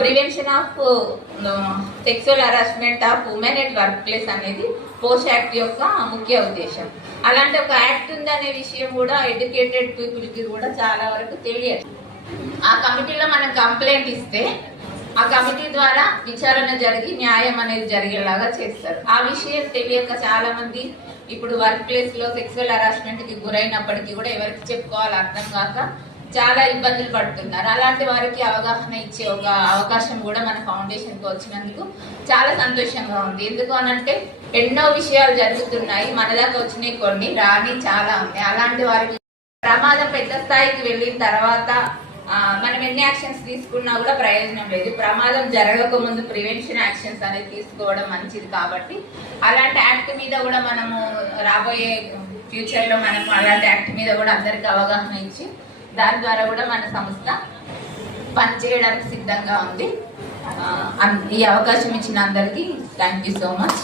Prevention of sexual harassment of women at work place అనేది post act యొక్క ముఖ్య ఉద్దేశం. అలాంటి ఒక యాక్ట్ ఉందనే విషయం కూడా ఎడ్యుకేటెడ్ పీపుల్ కి కూడా చాలా వరకు తెలియదు. ఆ కమిటీలో మనం కంప్లైంట్ ఇస్తే ఆ కమిటీ ద్వారా విచారణ జరిగి న్యాయం అనేది జరిగేలాగా చేస్తారు. ఆ విషయం తెలియక చాలా మంది ఇప్పుడు వర్క్ ప్లేస్ లో సెక్సువల్ హరాస్మెంట్ కి గురైనప్పటికీ కూడా ఎవరికి చెప్పుకోవాలి అర్థం కాక చాలా ఇబ్బందులు పడుతున్నారు. అలాంటి వారికి అవగాహన ఇచ్చే ఒక అవకాశం కూడా మన ఫౌండేషన్ కు వచ్చినందుకు చాలా సంతోషంగా ఉంది. ఎందుకు అనంటే ఎన్నో విషయాలు జరుగుతున్నాయి, మన దాకా వచ్చినాయి కొన్ని, రాని చాలా ఉన్నాయి. అలాంటి వారికి ప్రమాదం పెద్ద స్థాయికి వెళ్ళిన తర్వాత మనం ఎన్ని యాక్షన్స్ తీసుకున్నా కూడా ప్రయోజనం లేదు. ప్రమాదం జరగక ముందు ప్రివెన్షన్ యాక్షన్స్ అనేది తీసుకోవడం మంచిది. కాబట్టి అలాంటి యాక్ట్ మీద కూడా మనము రాబోయే ఫ్యూచర్ లో మనము అలాంటి యాక్ట్ మీద కూడా అందరికి అవగాహన ఇచ్చి దాని ద్వారా కూడా మన సంస్థ పనిచేయడానికి సిద్ధంగా ఉంది. ఈ అవకాశం ఇచ్చిన అందరికీ థ్యాంక్ యూ సో మచ్.